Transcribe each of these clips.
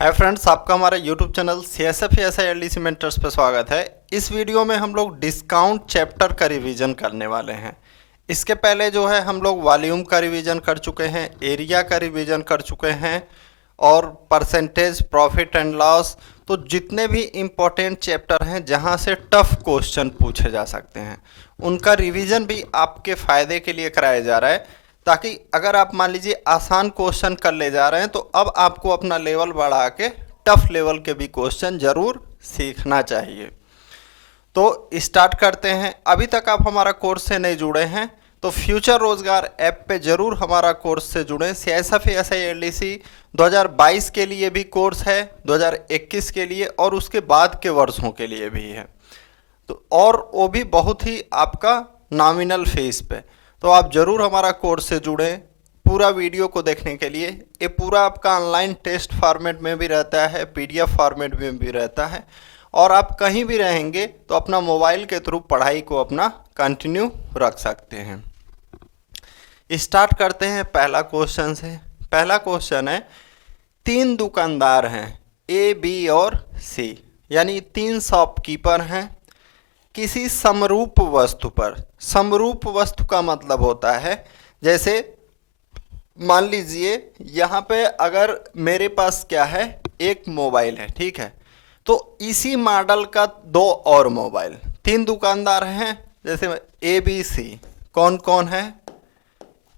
Hi friends, आपका हमारे YouTube channel CSF mentors पे स्वागत है। इस वीडियो में हम लोग डिस्काउंट चैप्टर का रिवीजन करने वाले हैं। इसके पहले जो है हम लोग वॉल्यूम का रिवीजन कर चुके हैं, एरिया का रिवीजन कर चुके हैं और परसेंटेज, प्रॉफिट एंड लॉस। तो जितने भी इम्पोर्टेंट चैप्टर हैं जहां से टफ क्वेश्चन पूछे जा सकते हैं उनका रिवीजन भी आपके फ़ायदे के लिए कराया जा रहा है, ताकि अगर आप मान लीजिए आसान क्वेश्चन कर ले जा रहे हैं तो अब आपको अपना लेवल बढ़ा के टफ लेवल के भी क्वेश्चन ज़रूर सीखना चाहिए। तो स्टार्ट करते हैं। अभी तक आप हमारा कोर्स से नहीं जुड़े हैं तो फ्यूचर रोजगार ऐप पे ज़रूर हमारा कोर्स से जुड़ें। CSF 2022 के लिए भी कोर्स है, 2021 के लिए और उसके बाद के वर्षों के लिए भी है। तो और वो भी बहुत ही आपका नॉमिनल फीस पे। तो आप ज़रूर हमारा कोर्स से जुड़ें। पूरा वीडियो को देखने के लिए ये पूरा आपका ऑनलाइन टेस्ट फॉर्मेट में भी रहता है, PDF फॉर्मेट में भी रहता है और आप कहीं भी रहेंगे तो अपना मोबाइल के थ्रू पढ़ाई को अपना कंटिन्यू रख सकते हैं। स्टार्ट करते हैं पहला क्वेश्चन से। पहला क्वेश्चन है, 3 दुकानदार हैं A, B और C, यानी 3 शॉपकीपर हैं किसी समरूप वस्तु पर। समरूप वस्तु का मतलब होता है, जैसे मान लीजिए यहाँ पे अगर मेरे पास क्या है, एक मोबाइल है, ठीक है, तो इसी मॉडल का 2 और मोबाइल। 3 दुकानदार हैं, जैसे A, B, C। कौन कौन है?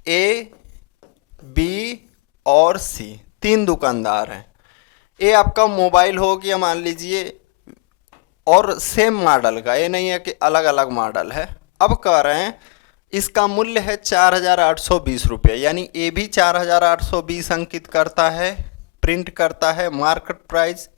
A, B और C, 3 दुकानदार हैं। ये आपका मोबाइल हो गया मान लीजिए, और सेम मॉडल का, ये नहीं है कि अलग अलग मॉडल है। अब कह रहे हैं इसका मूल्य है 4,820 रुपये, यानी ये भी 4,820 अंकित करता है, प्रिंट करता है मार्केट प्राइस,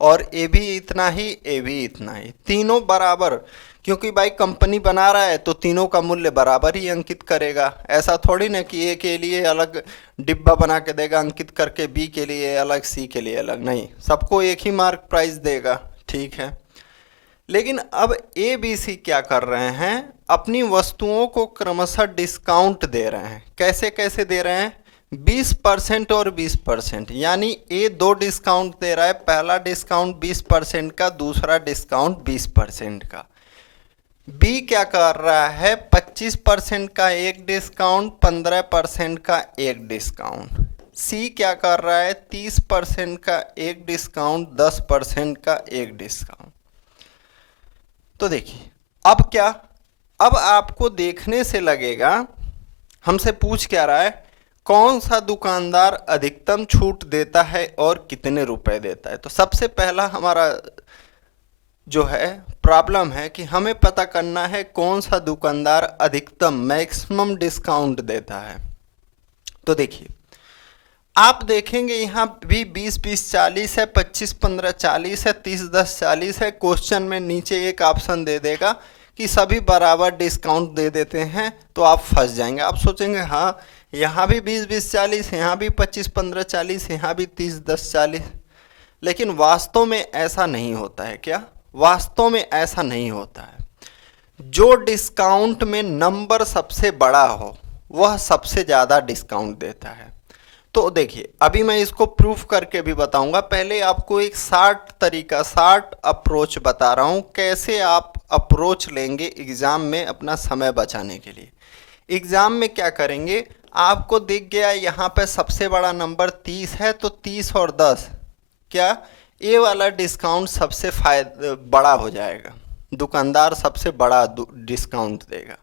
और ये भी इतना ही, ये भी इतना ही, तीनों बराबर। क्योंकि भाई कंपनी बना रहा है तो तीनों का मूल्य बराबर ही अंकित करेगा। ऐसा थोड़ी ना कि ए के लिए अलग डिब्बा बना के देगा अंकित करके, बी के लिए अलग, सी के लिए अलग, नहीं, सबको एक ही मार्क प्राइस देगा, ठीक है। लेकिन अब A, B, C क्या कर रहे हैं, अपनी वस्तुओं को क्रमशः डिस्काउंट दे रहे हैं। कैसे कैसे दे रहे हैं? 20% और 20%, यानी A 2 डिस्काउंट दे रहा है। पहला डिस्काउंट 20% का, दूसरा डिस्काउंट 20% का। B क्या कर रहा है, 25% का एक डिस्काउंट, 15% का एक डिस्काउंट। C क्या कर रहा है, 30% का एक डिस्काउंट, 10% का एक डिस्काउंट। तो देखिए अब क्या, अब आपको देखने से लगेगा, हमसे पूछ क्या रहा है, कौन सा दुकानदार अधिकतम छूट देता है और कितने रुपए देता है। तो सबसे पहला हमारा जो है प्रॉब्लम है कि हमें पता करना है कौन सा दुकानदार अधिकतम, मैक्सिमम डिस्काउंट देता है। तो देखिए आप देखेंगे यहाँ भी 20-20 40 है, 25-15 40 है, 30-10 40 है। क्वेश्चन में नीचे एक ऑप्शन दे देगा कि सभी बराबर डिस्काउंट दे देते हैं, तो आप फंस जाएंगे। आप सोचेंगे हाँ यहाँ भी 20-20 40, यहाँ भी 25-15 40, यहाँ भी 30-10 40। लेकिन वास्तव में ऐसा नहीं होता है। क्या वास्तव में ऐसा नहीं होता है? जो डिस्काउंट में नंबर सबसे बड़ा हो वह सबसे ज़्यादा डिस्काउंट देता है। तो देखिए अभी मैं इसको प्रूफ करके भी बताऊंगा। पहले आपको एक शार्ट अप्रोच बता रहा हूं, कैसे आप अप्रोच लेंगे एग्ज़ाम में अपना समय बचाने के लिए। एग्ज़ाम में क्या करेंगे, आपको दिख गया यहाँ पे सबसे बड़ा नंबर 30 है, तो 30 और 10, क्या ये वाला डिस्काउंट सबसे बड़ा हो जाएगा, दुकानदार सबसे बड़ा डिस्काउंट देगा।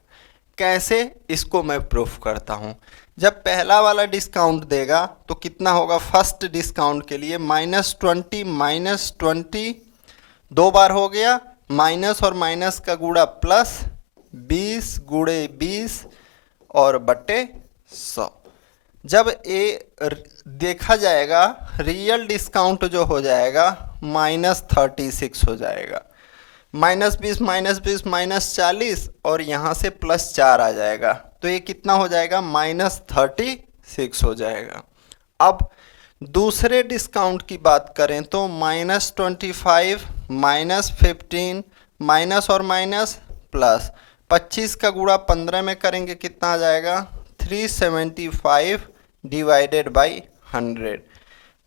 कैसे, इसको मैं प्रूफ करता हूँ। जब पहला वाला डिस्काउंट देगा तो कितना होगा, फर्स्ट डिस्काउंट के लिए -20 दो बार हो गया, माइनस और माइनस का गुणा प्लस, 20 गुणे 20 और बटे 100। जब ये देखा जाएगा रियल डिस्काउंट जो हो जाएगा -36 हो जाएगा। -20 -40 और यहाँ से +4 आ जाएगा, तो ये कितना हो जाएगा, -36 हो जाएगा। अब दूसरे डिस्काउंट की बात करें तो -25 -15 माइनस और माइनस प्लस, 25 का गुणा 15 में करेंगे कितना आ जाएगा, 375 डिवाइडेड बाई 100।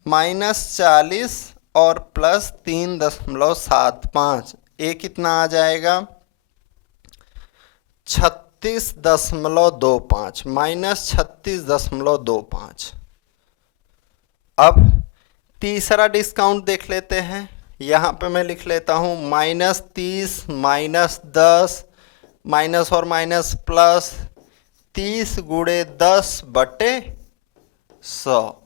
-40 और +3.75, ये कितना आ जाएगा 36.25, -36.25। अब तीसरा डिस्काउंट देख लेते हैं। यहाँ पे मैं लिख लेता हूँ -30 -10 माइनस और माइनस प्लस 30 गुणे 10/100।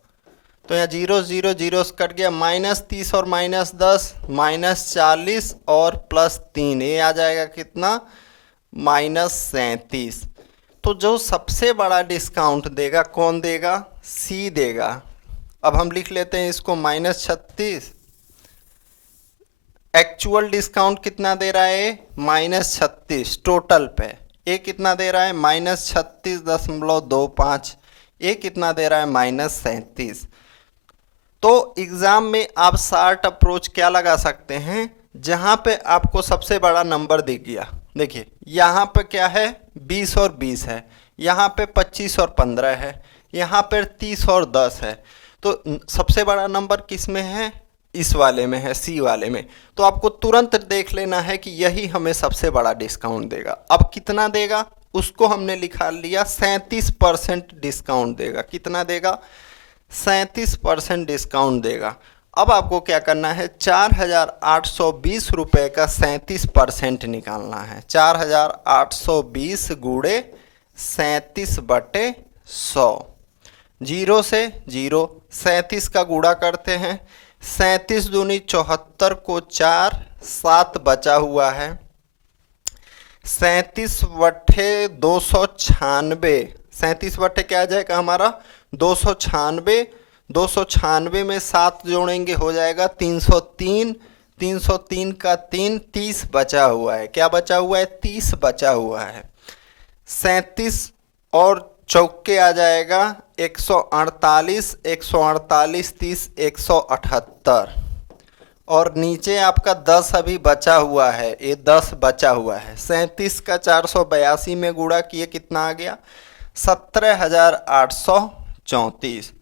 तो यहाँ 0 0 0 कट गया, -30 और -10 -40 और +3, ये आ जाएगा कितना -37। तो जो सबसे बड़ा डिस्काउंट देगा कौन देगा, सी देगा। अब हम लिख लेते हैं इसको -36। एक्चुअल डिस्काउंट कितना दे रहा है, -36 टोटल पे। ये कितना दे रहा है -36.25, ये कितना दे रहा है -37। तो एग्ज़ाम में आप शार्ट अप्रोच क्या लगा सकते हैं, जहाँ पे आपको सबसे बड़ा नंबर दिख गया। देखिए यहाँ पे क्या है 20 और 20 है, यहाँ पे 25 और 15 है, यहाँ पे 30 और 10 है। तो सबसे बड़ा नंबर किस में है, इस वाले में है, सी वाले में। तो आपको तुरंत देख लेना है कि यही हमें सबसे बड़ा डिस्काउंट देगा। अब कितना देगा उसको हमने लिखा लिया 37% डिस्काउंट देगा। कितना देगा 37% डिस्काउंट देगा। अब आपको क्या करना है 4,820 रुपये का 37% निकालना है। 4,820 गुणे 37/100, 0 से 0 37 का गुणा करते हैं। 37 दूनी 74 को 4, 7 बचा हुआ है। 37/296, 37 बटे क्या आ जाएगा हमारा 296। 296 में 7 जोड़ेंगे हो जाएगा 303। 303 का 3, 30 बचा हुआ है। क्या बचा हुआ है 30 बचा हुआ है। 37 और चौके आ जाएगा 148, 148 30 178। और नीचे आपका 10 अभी बचा हुआ है, ये 10 बचा हुआ है। 37 का 482 में गुणा किए कितना आ गया 17,834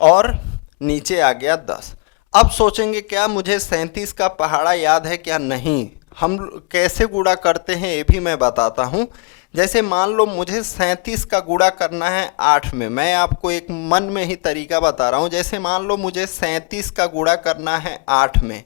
और नीचे आ गया 10। अब सोचेंगे क्या मुझे 37 का पहाड़ा याद है क्या, नहीं। हम कैसे गुणा करते हैं ये भी मैं बताता हूँ। जैसे मान लो मुझे 37 का गुणा करना है 8 में, मैं आपको एक मन में ही तरीका बता रहा हूँ। जैसे मान लो मुझे 37 का गुणा करना है 8 में,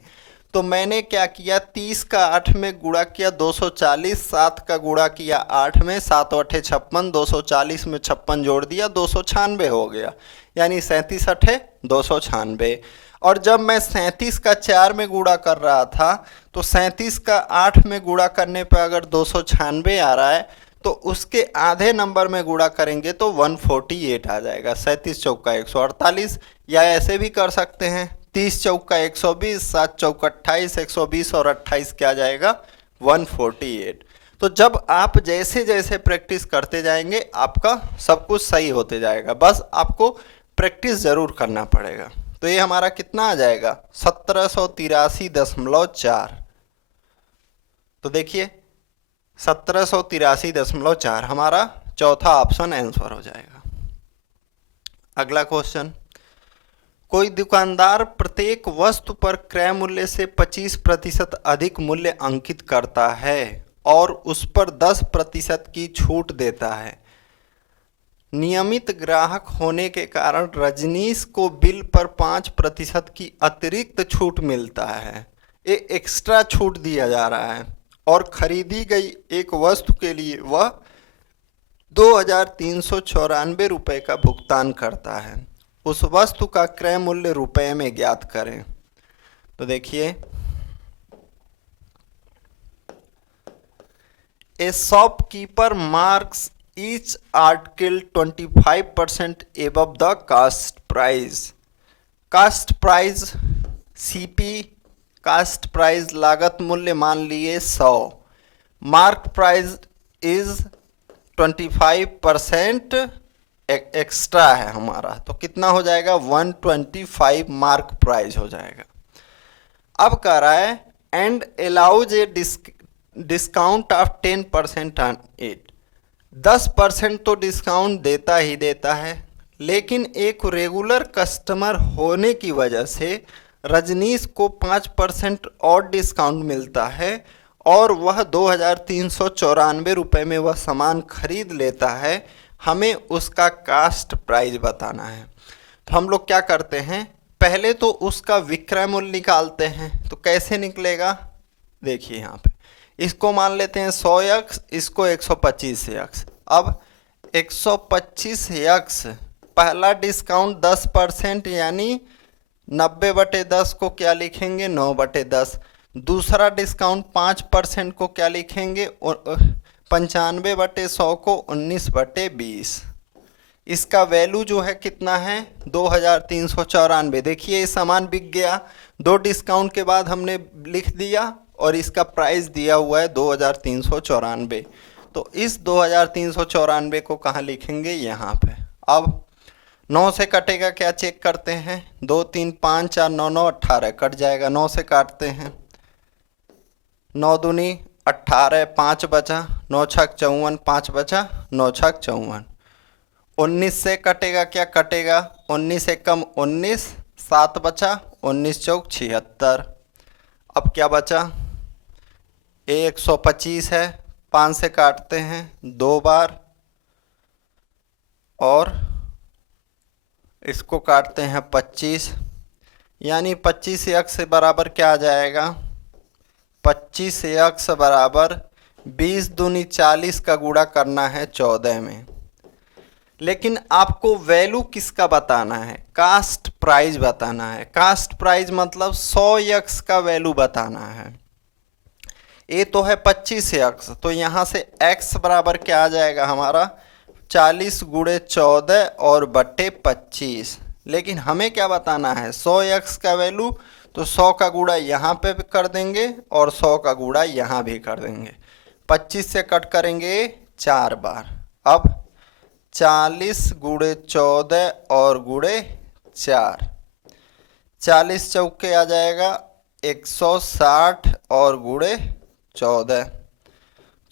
तो मैंने क्या किया 30 का 8 में गुणा किया 240, 7 का गुणा किया 8 में, 7 8 56, 240 में 56 जोड़ दिया 296 हो गया, यानी 37 8 296। और जब मैं 37 का 4 में गुणा कर रहा था तो 37 का 8 में गुणा करने पर अगर 296 आ रहा है तो उसके आधे नंबर में गुणा करेंगे तो 148 आ जाएगा। 37 चौका 148, या ऐसे भी कर सकते हैं 30 चौका 120, 7 चौका 28, 120 और 28 क्या जाएगा 148। तो जब आप जैसे जैसे प्रैक्टिस करते जाएंगे आपका सब कुछ सही होते जाएगा, बस आपको प्रैक्टिस ज़रूर करना पड़ेगा। तो ये हमारा कितना आ जाएगा 1783.4। तो देखिए 1783.4 हमारा चौथा ऑप्शन आंसर हो जाएगा। अगला क्वेश्चन, कोई दुकानदार प्रत्येक वस्तु पर क्रय मूल्य से 25% अधिक मूल्य अंकित करता है और उस पर 10% की छूट देता है। नियमित ग्राहक होने के कारण रजनीश को बिल पर 5% की अतिरिक्त छूट मिलता है। ये एक्स्ट्रा छूट दिया जा रहा है और खरीदी गई एक वस्तु के लिए वह 2,394 रुपये का भुगतान करता है। उस वस्तु का क्रय मूल्य रुपये में ज्ञात करें। तो देखिए, ए shopkeeper marks each article 25% above the cost price. Cost price CP, cost price लागत मूल्य मान लिए 100, मार्क प्राइस इज 25% एक्स्ट्रा है हमारा, तो कितना हो जाएगा 125 मार्क प्राइस हो जाएगा। अब कह रहा है and allows a discount of 10% on it. 10% तो डिस्काउंट देता ही देता है, लेकिन एक रेगुलर कस्टमर होने की वजह से रजनीश को 5% और डिस्काउंट मिलता है और वह 2,394 रुपये में वह सामान खरीद लेता है। हमें उसका कास्ट प्राइस बताना है। तो हम लोग क्या करते हैं, पहले तो उसका विक्रय मूल्य निकालते हैं। तो कैसे निकलेगा, देखिए यहाँ पे इसको मान लेते हैं 100x, इसको 125x। अब 125x पहला डिस्काउंट 10% यानी 90/10 को क्या लिखेंगे, 9/10। दूसरा डिस्काउंट 5% को क्या लिखेंगे, 95/100 को 19/20। इसका वैल्यू जो है कितना है, 2,394। देखिए ये सामान बिक गया, 2 डिस्काउंट के बाद हमने लिख दिया और इसका प्राइस दिया हुआ है 2,394। तो इस 2,394 को कहाँ लिखेंगे, यहाँ पे। अब 9 से कटेगा क्या चेक करते हैं, 2 3 5 4 9 9 18 कट जाएगा। 9 से काटते हैं, 9 दूनी 18, 5 बचा, 9 छक 54, 5 बचा, 9 छक 54। 19 से कटेगा क्या कटेगा, 19 एकम 19, 7 बचा, 19 चौक 76। अब क्या बचा, 125 है, 5 से काटते हैं 2 बार और इसको काटते हैं 25, यानी 25x से बराबर क्या आ जाएगा, 25x बराबर 20 दूनी 40 का गुणा करना है 14 में। लेकिन आपको वैल्यू किसका बताना है, कास्ट प्राइस बताना है। कास्ट प्राइस मतलब 100x का वैल्यू बताना है। ये तो है 25x, तो यहाँ से x बराबर क्या आ जाएगा हमारा, 40 गुणे 14 और बटे 25। लेकिन हमें क्या बताना है, 100x का वैल्यू, तो 100 का गुणा यहाँ पे भी कर देंगे और 100 का गुणा यहाँ भी कर देंगे। 25 से कट करेंगे 4 बार। अब 40 गुणे 14 और गुणे 4, 40 चौके आ जाएगा 160 और गुणे 14,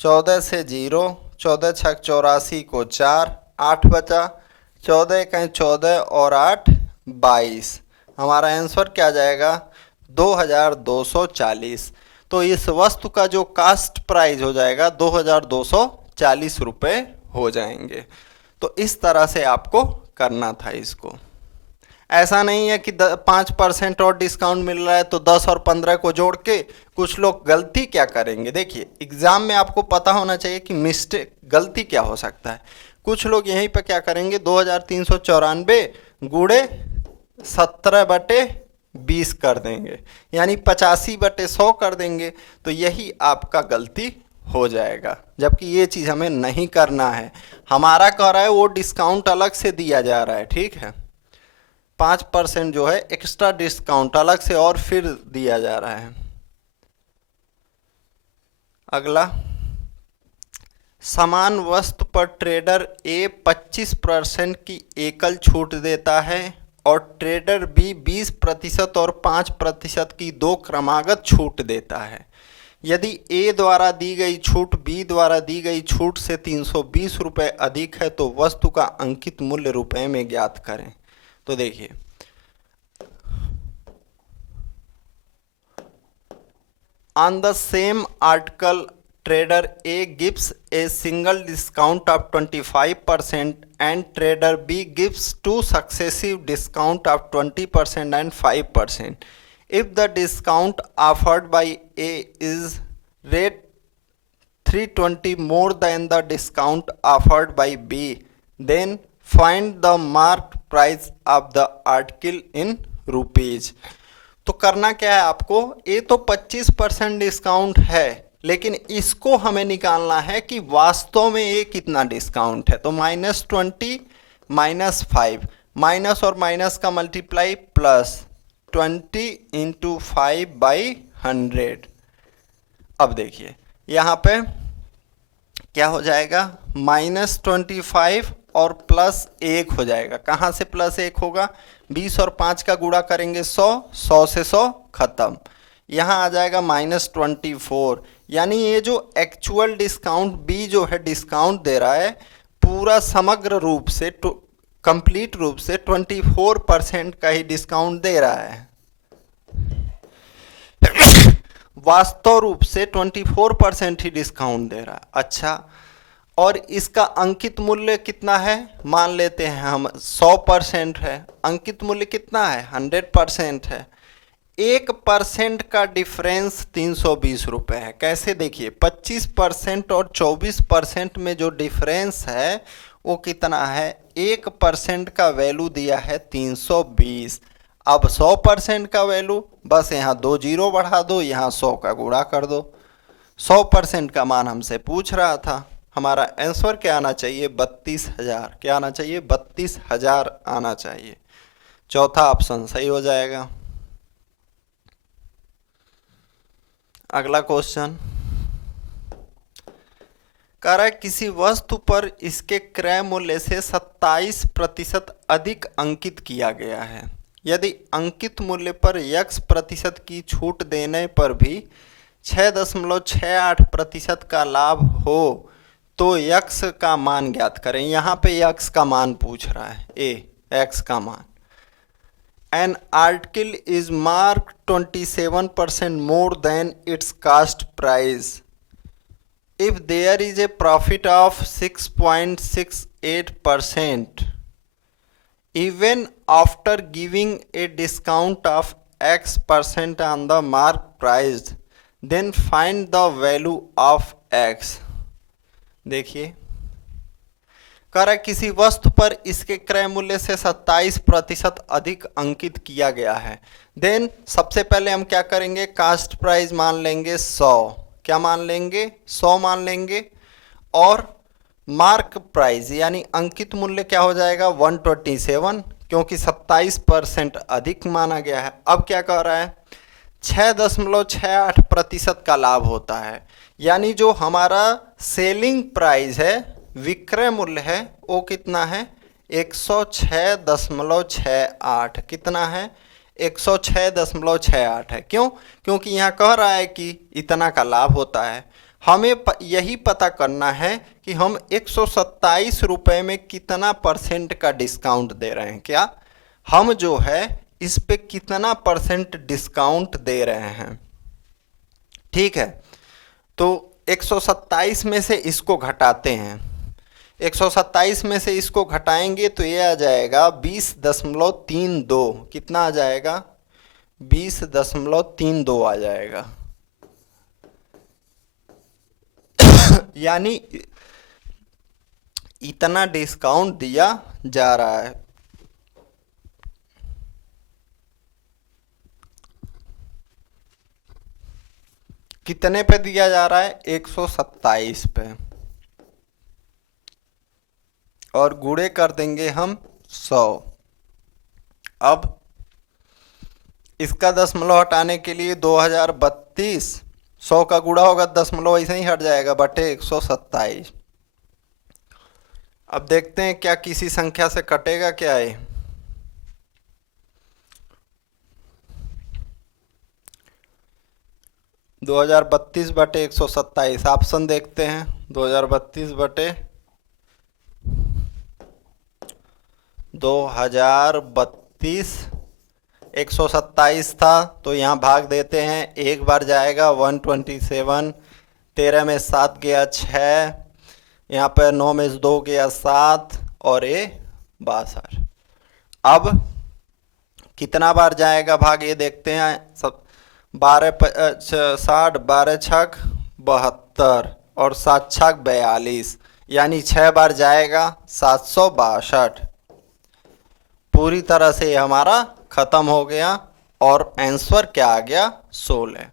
14 से 0, 14 छक 84 को 4, 8 बचा, 14 कहीं 14 और 8 22। हमारा आंसर क्या जाएगा, 2,240। तो इस वस्तु का जो कास्ट प्राइस हो जाएगा 2,240 रुपये हो जाएंगे। तो इस तरह से आपको करना था इसको। ऐसा नहीं है कि 5% और डिस्काउंट मिल रहा है तो 10 और 15 को जोड़ के। कुछ लोग गलती क्या करेंगे, देखिए एग्जाम में आपको पता होना चाहिए कि मिस्टेक गलती क्या हो सकता है। कुछ लोग यहीं पे क्या करेंगे, 2,394 गुणे 17/20 कर देंगे, यानी 85/100 कर देंगे। तो यही आपका गलती हो जाएगा, जबकि ये चीज़ हमें नहीं करना है। हमारा कह रहा है वो डिस्काउंट अलग से दिया जा रहा है, ठीक है, 5% जो है एक्स्ट्रा डिस्काउंट अलग से और फिर दिया जा रहा है। अगला, समान वस्तु पर ट्रेडर ए 25% की एकल छूट देता है और ट्रेडर बी 20% और 5% की 2 क्रमागत छूट देता है। यदि ए द्वारा दी गई छूट बी द्वारा दी गई छूट से 320 रुपये अधिक है तो वस्तु का अंकित मूल्य रुपए में ज्ञात करें। तो देखिए, on the same article trader A gives a single discount of 25% and trader B gives 2 successive discount of 20% and 5%. If the discount offered by A is rate 320 more than the discount offered by B, then find the marked price of the article in rupees. तो करना क्या है आपको, ये तो 25% discount है, लेकिन इसको हमें निकालना है कि वास्तव में ये कितना डिस्काउंट है। तो -20 -5, माइनस और माइनस का मल्टीप्लाई प्लस 20 × 5/100। अब देखिए यहाँ पे क्या हो जाएगा, -25 और +1 हो जाएगा। कहाँ से +1 होगा, 20 और 5 का गुणा करेंगे 100, 100 से 100 खत्म। यहाँ आ जाएगा -24, यानी ये जो एक्चुअल डिस्काउंट बी जो है डिस्काउंट दे रहा है पूरा समग्र रूप से कंप्लीट रूप से 24% का ही डिस्काउंट दे रहा है। वास्तव रूप से 24% ही डिस्काउंट दे रहा है। अच्छा, और इसका अंकित मूल्य कितना है? मान लेते हैं हम 100% है, अंकित मूल्य कितना है? 100% है। 1% का डिफरेंस 320 रुपये है। कैसे? देखिए, 25% और 24% में जो डिफरेंस है वो कितना है? 1% का वैल्यू दिया है 320। अब 100% का वैल्यू, बस यहाँ 2 जीरो बढ़ा दो, यहाँ 100 का गुणा कर दो। 100% का मान हमसे पूछ रहा था। हमारा आंसर क्या आना चाहिए? 32,000। क्या आना चाहिए? 32,000 आना चाहिए। चौथा ऑप्शन सही हो जाएगा। अगला क्वेश्चन कह रहा है किसी वस्तु पर इसके क्रय मूल्य से 27% अधिक अंकित किया गया है। यदि अंकित मूल्य पर x% की छूट देने पर भी 6.68% का लाभ हो तो x का मान ज्ञात करें। यहाँ पे x का मान पूछ रहा है, x का मान। An article is marked 27% more than its cost price. If there is a profit of 6.68%, even after giving a discount of x% on the mark price, then find the value of x. देखिए, कह रहा है किसी वस्तु पर इसके क्रय मूल्य से 27% अधिक अंकित किया गया है। देन सबसे पहले हम क्या करेंगे? कास्ट प्राइस मान लेंगे 100। क्या मान लेंगे? 100 मान लेंगे। और मार्क प्राइस यानी अंकित मूल्य क्या हो जाएगा? 127, क्योंकि 27% अधिक माना गया है। अब क्या कह रहा है? 6.68% का लाभ होता है, यानी जो हमारा सेलिंग प्राइस है, विक्रय मूल्य है, वो कितना है? 106.68। कितना है? 106.68 है। क्यों? क्योंकि यहाँ कह रहा है कि इतना का लाभ होता है। हमें यही पता करना है कि हम 127 रुपये में कितना % का डिस्काउंट दे रहे हैं। क्या हम जो है इस पे कितना % डिस्काउंट दे रहे हैं? ठीक है, तो 127 में से इसको घटाते हैं। 127 में से इसको घटाएंगे तो ये आ जाएगा 20.32। कितना आ जाएगा? 20.32 आ जाएगा। यानी इतना डिस्काउंट दिया जा रहा है। कितने पे दिया जा रहा है? 127 पे। और गुणे कर देंगे हम 100। अब इसका दशमलव हटाने के लिए 2032, 100 का गुणा होगा, दशमलव ऐसे ही हट जाएगा, बटे 127। अब देखते हैं क्या किसी संख्या से कटेगा क्या है। दो 2032 बटे 127 ऑप्शन देखते हैं। 2032 बटे 2032, 127 था तो यहाँ भाग देते हैं। एक बार जाएगा 127, 13 में 7 गया 6, यहाँ पर 9 में 2 गया 7 और ये 62। अब कितना बार जाएगा भाग ये देखते हैं। सब 60, 12 छक 72 और 7 छक 42, यानी 6 बार जाएगा 762। पूरी तरह से ये हमारा खत्म हो गया और आंसर क्या आ गया? 16।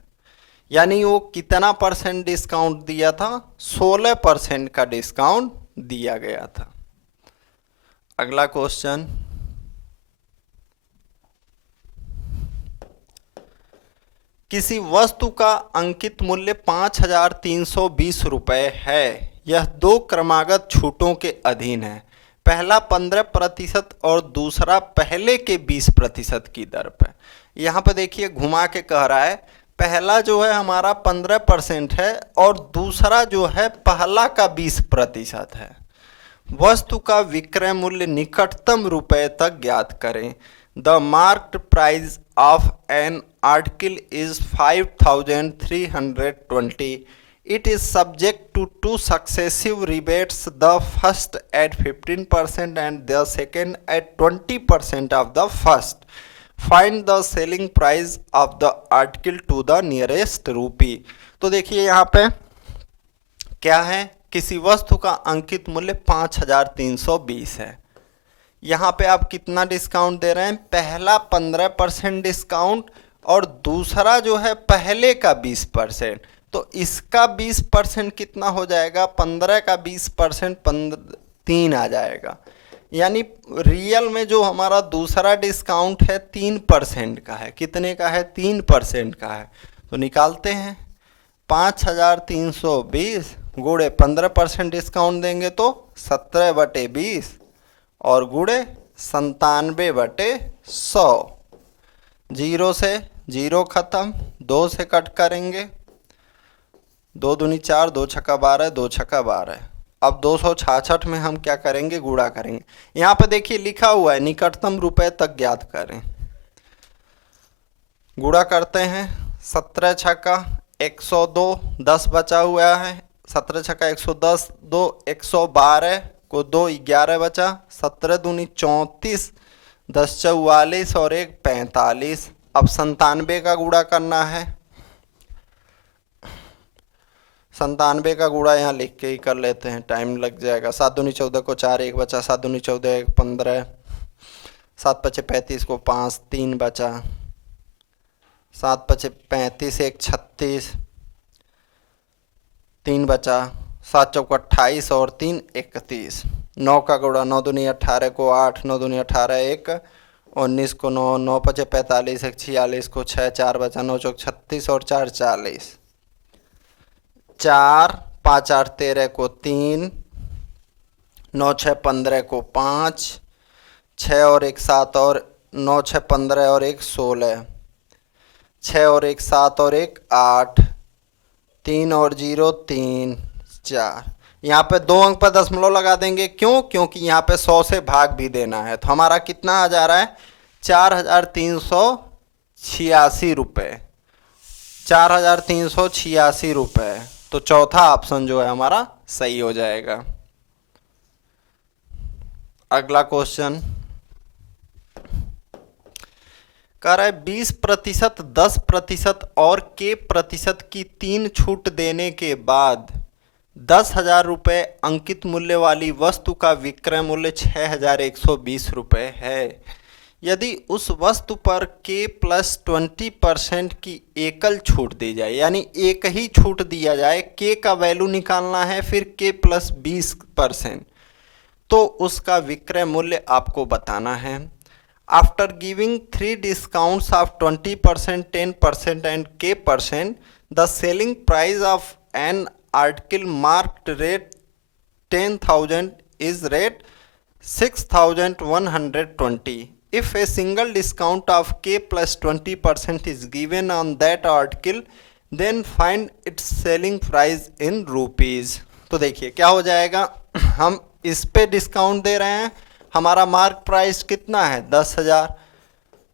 यानी वो कितना % डिस्काउंट दिया था? 16% का डिस्काउंट दिया गया था। अगला क्वेश्चन, किसी वस्तु का अंकित मूल्य 5,320 रुपये है। यह 2 क्रमागत छूटों के अधीन है। पहला 15% और दूसरा पहले के 20% की दर पर। यहाँ पर देखिए घुमा के कह रहा है पहला जो है हमारा 15% है और दूसरा जो है पहला का 20% है। वस्तु का विक्रय मूल्य निकटतम रुपए तक ज्ञात करें। The marked price of an article is 5320। It is subject to two successive rebates, the first at 15% and the second at 20% of the first. Find the selling price of the article to the nearest rupee। तो देखिए यहाँ पे क्या है, किसी वस्तु का अंकित मूल्य 5320 है। यहाँ पे आप कितना डिस्काउंट दे रहे हैं, पहला 15% डिस्काउंट और दूसरा जो है पहले का 20%। तो इसका 20% कितना हो जाएगा, 15 का 20% 3 आ जाएगा। यानी रियल में जो हमारा दूसरा डिस्काउंट है 3% का है। कितने का है, 3% का है। तो निकालते हैं, 5320 गुणे 15% डिस्काउंट देंगे तो 17/20 और गुणे 97/100। 0 से 0 खत्म, 2 से कट करेंगे, 2 दूनी 4, 2 छक्का 12, 2 छक्का 12। अब 266 में हम क्या करेंगे, गुणा करेंगे। यहाँ पे देखिए लिखा हुआ है निकटतम रुपए तक ज्ञात करें। गुणा करते हैं, 17 छक्का 102, 10 बचा हुआ है, 17 छक्का 110, 2 112 को 2 11 बचा, 17 दूनी 34, 10 44 और 1 45। अब 97 का गुणा करना है। 97 का गुणा यहाँ लिख के ही कर लेते हैं, टाइम लग जाएगा। 7 दूनी 14 को 4, 1 बचा, 7 दूनी 14 1 15, 7 पचे 35 को 5 3 बचा, 7 पचे 35 1 36 3 बचा, 7 चौका 28 और 3 31। 9 का गुणा, 9 दूनी 18 को 8, 9 दूनी 18 1 19 को 9, 9 पचे 45 1 46 को 6 4 बचा, 9 चौक 36 और 4 40, 4 5 8 13 को 3, 9 6 15 को 5, 6 और 1 7 और 9 6 15 और 1 16, 6 और 1 7 और 1 8, 3 और 0 3 4। यहाँ पे 2 अंक पर दशमलव लगा देंगे, क्यों, क्योंकि यहाँ पे 100 से भाग भी देना है। तो हमारा कितना आ जा रहा है, 4386 रुपये, 4386 रुपये। तो चौथा ऑप्शन जो है हमारा सही हो जाएगा। अगला क्वेश्चन कह रहा है 20%, 10% और K% की 3 छूट देने के बाद 10,000 रुपये अंकित मूल्य वाली वस्तु का विक्रय मूल्य 6,120 रुपये है। यदि उस वस्तु पर K+20% की एकल छूट दी जाए, यानी एक ही छूट दिया जाए, K का वैल्यू निकालना है, फिर K+20%, तो उसका विक्रय मूल्य आपको बताना है। After giving 3 discounts of 20%, 10% and K%, the selling price of an article marked rate 10,000 is rate 6,120. If a single discount of K+20% is given on that article, then find its selling price in rupees। तो देखिए क्या हो जाएगा, हम इस पे discount दे रहे हैं, हमारा मार्क प्राइस कितना है 10,000।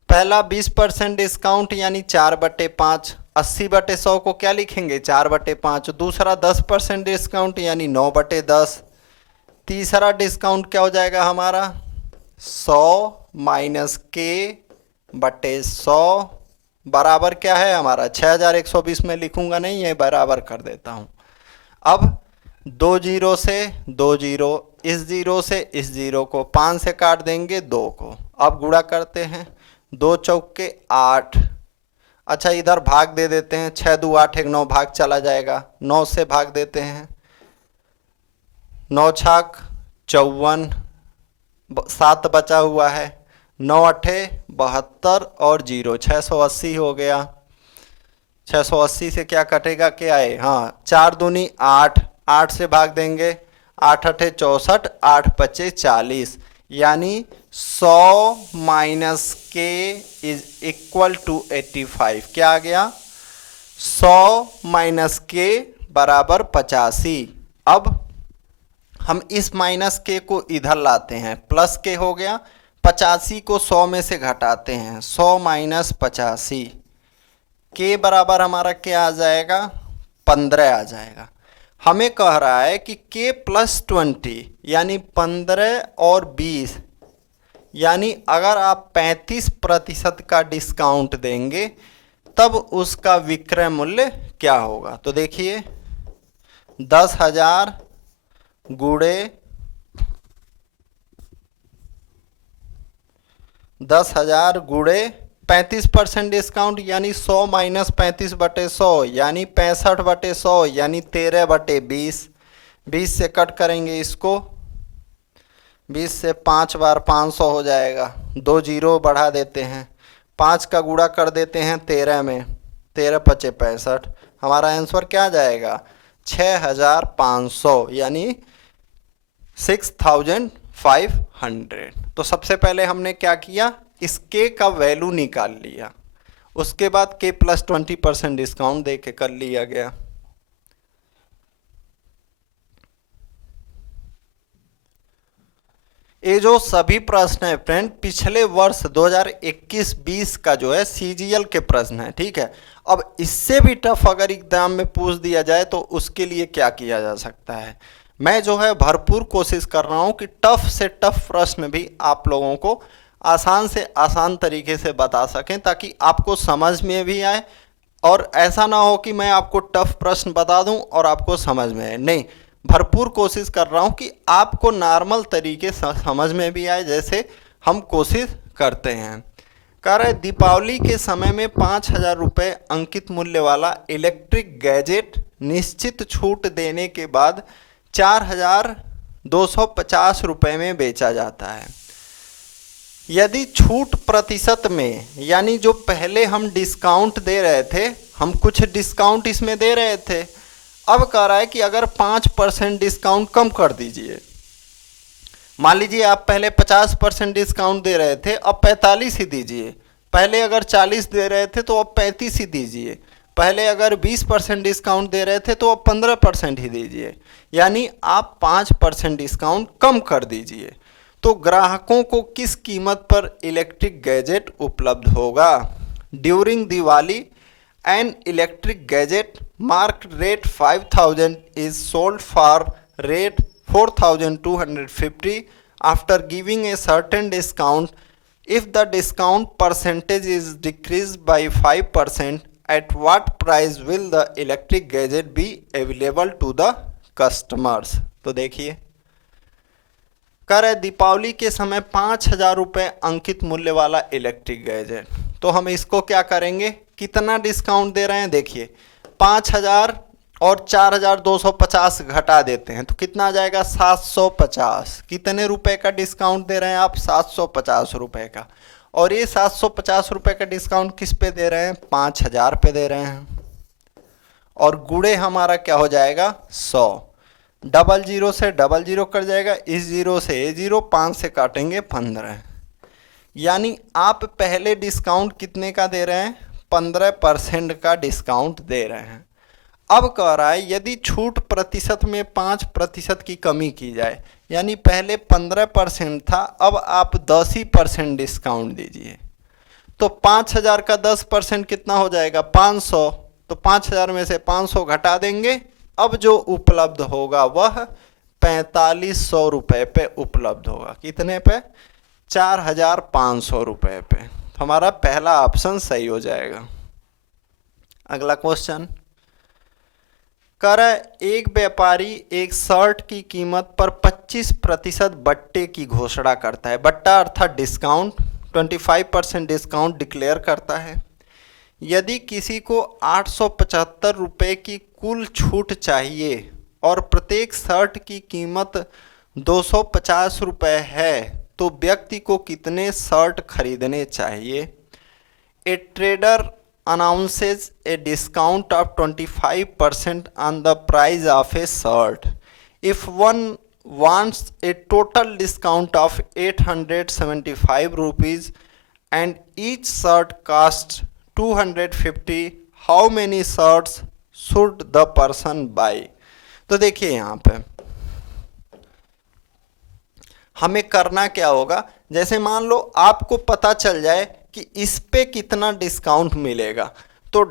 पहला 20% डिस्काउंट यानी 4/5, 80/100 को क्या लिखेंगे 4/5। दूसरा 10% डिस्काउंट यानी 9/10। तीसरा डिस्काउंट क्या हो जाएगा हमारा 100 माइनस K/100 बराबर क्या है हमारा 6,120 में लिखूंगा नहीं, ये बराबर कर देता हूँ। अब 2 जीरो से 2 जीरो, इस जीरो से इस जीरो को 5 से काट देंगे 2 को। अब गुणा करते हैं, 2 चौके 8। अच्छा इधर भाग दे देते हैं, 6 2 8 1 9 भाग चला जाएगा, 9 से भाग देते हैं, 9 छाक 54, 7 बचा हुआ है, 9 अट्ठे 72 और 0 680 हो गया। 680 से क्या कटेगा, क्या है, हाँ 4 दूनी 8, 8 से भाग देंगे, 8 अट्ठे 64, 8 पचे 40, यानी 100 minus K is equal to 85। क्या आ गया 100 माइनस K बराबर 85। अब हम इस माइनस के को इधर लाते हैं, प्लस के हो गया, 85 को 100 में से घटाते हैं, 100 माइनस 85, के बराबर हमारा क्या आ जाएगा, 15 आ जाएगा। हमें कह रहा है कि के प्लस 20 यानी 15 और 20, यानी अगर आप 35% का डिस्काउंट देंगे तब उसका विक्रय मूल्य क्या होगा। तो देखिए 10,000 गुणे 10,000 गुणे 35% डिस्काउंट यानी 100 माइनस 35/100 यानी 65/100 यानी 13/20। 20 से कट करेंगे इसको, 20 से 5 बार 500 हो जाएगा, 2 जीरो बढ़ा देते हैं, 5 का गुणा कर देते हैं 13 में, 13×5 = 65। हमारा आंसर क्या आ जाएगा, 6,500 यानी 6,500। तो सबसे पहले हमने क्या किया, इस के का वैल्यू निकाल लिया, उसके बाद के प्लस 20% डिस्काउंट दे के कर लिया गया। ये जो सभी प्रश्न है फ्रेंड पिछले वर्ष 2021-20 का जो है सीजीएल के प्रश्न है, ठीक है। अब इससे भी टफ अगर एग्जाम में पूछ दिया जाए तो उसके लिए क्या किया जा सकता है, मैं जो है भरपूर कोशिश कर रहा हूँ कि टफ से टफ प्रश्न भी आप लोगों को आसान से आसान तरीके से बता सकें ताकि आपको समझ में भी आए, और ऐसा ना हो कि मैं आपको टफ प्रश्न बता दूं और आपको समझ में आए, नहीं, भरपूर कोशिश कर रहा हूं कि आपको नॉर्मल तरीके से समझ में भी आए जैसे हम कोशिश करते हैं। कह रहे दीपावली के समय में 5,000 रुपये अंकित मूल्य वाला इलेक्ट्रिक गैजेट निश्चित छूट देने के बाद 4,250 रुपये में बेचा जाता है। यदि छूट प्रतिशत में, यानी जो पहले हम डिस्काउंट दे रहे थे, हम कुछ डिस्काउंट इसमें दे रहे थे, अब कह रहा है कि अगर 5% डिस्काउंट कम कर दीजिए, मान लीजिए आप पहले 50% डिस्काउंट दे रहे थे, अब 45 ही दीजिए, पहले अगर 40 दे रहे थे तो अब 35 ही दीजिए, पहले अगर 20% डिस्काउंट दे रहे थे तो अब 15% ही दीजिए, यानी आप 5% डिस्काउंट कम कर दीजिए। तो ग्राहकों को किस कीमत पर इलेक्ट्रिक गैजेट उपलब्ध होगा। During Diwali an electric gadget marked rate 5,000 is sold for rate 4,250 after giving a certain discount. If the discount percentage is decrease by 5%, at what price will the electric gadget be available to the customers. तो देखिए कह रहे दीपावली के समय 5,000 रुपये अंकित मूल्य वाला electric gadget, तो हम इसको क्या करेंगे, कितना डिस्काउंट दे रहे हैं, देखिए 5,000 और 4,250 घटा देते हैं तो कितना आ जाएगा, 750। कितने रुपए का डिस्काउंट दे रहे हैं आप, 750 रुपये का, और ये 750 रुपये का डिस्काउंट किस पे दे रहे हैं, 5,000 पे दे रहे हैं, और गुणे हमारा क्या हो जाएगा, 100, डबल जीरो से डबल जीरो कट जाएगा, इस जीरो से ये जीरो, 5 से काटेंगे 15, यानी आप पहले डिस्काउंट कितने का दे रहे हैं, 15% का डिस्काउंट दे रहे हैं। अब कह रहा है यदि छूट प्रतिशत में 5% की कमी की जाए, यानी पहले 15% था, अब आप 10% डिस्काउंट दीजिए, तो 5,000 का 10% कितना हो जाएगा, 500, तो 5,000 में से 500 घटा देंगे, अब जो उपलब्ध होगा वह 4,500 रुपये पे उपलब्ध होगा। कितने पे, 4,500 रुपये पे। तो हमारा पहला ऑप्शन सही हो जाएगा। अगला क्वेश्चन कर एक व्यापारी एक शर्ट की कीमत पर 25% बट्टे की घोषणा करता है। बट्टा अर्थात डिस्काउंट, 25% डिस्काउंट डिक्लेयर करता है। यदि किसी को 875 रुपये की कुल छूट चाहिए और प्रत्येक शर्ट की कीमत 250 रुपये है तो व्यक्ति को कितने शर्ट खरीदने चाहिए। ए trader announces a discount of 25% on the price of a shirt. If one wants a total discount of 875 rupees and each shirt costs 250, how many shirts should the person buy? तो देखिए यहाँ पे हमें करना क्या होगा, जैसे मान लो आपको पता चल जाए कि इस पे कितना डिस्काउंट मिलेगा,